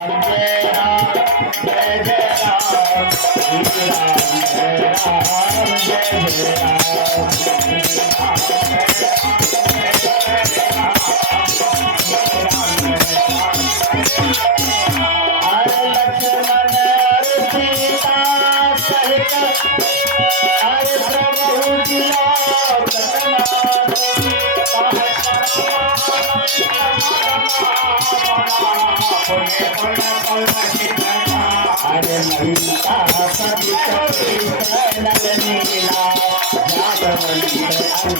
जय राम जय जय राम श्री राम जय राम जय जय हरे लक्ष्मण सीता सहित हरे प्रभु जिला हरे ललिता सती कृष्ण नीला जागवंत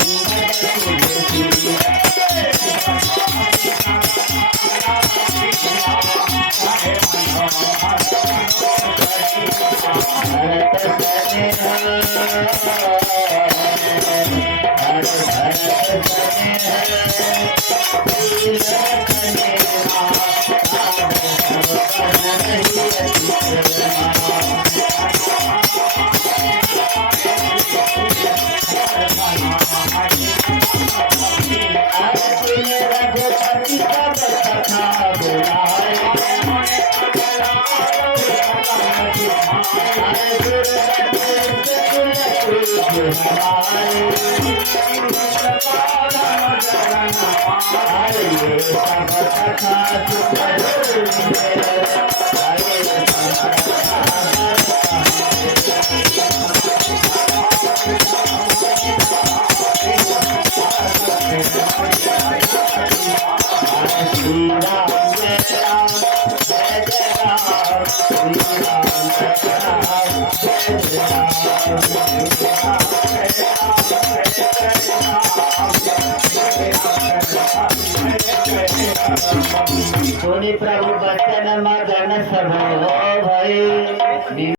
प्रभु बचन मगन सब हो भई।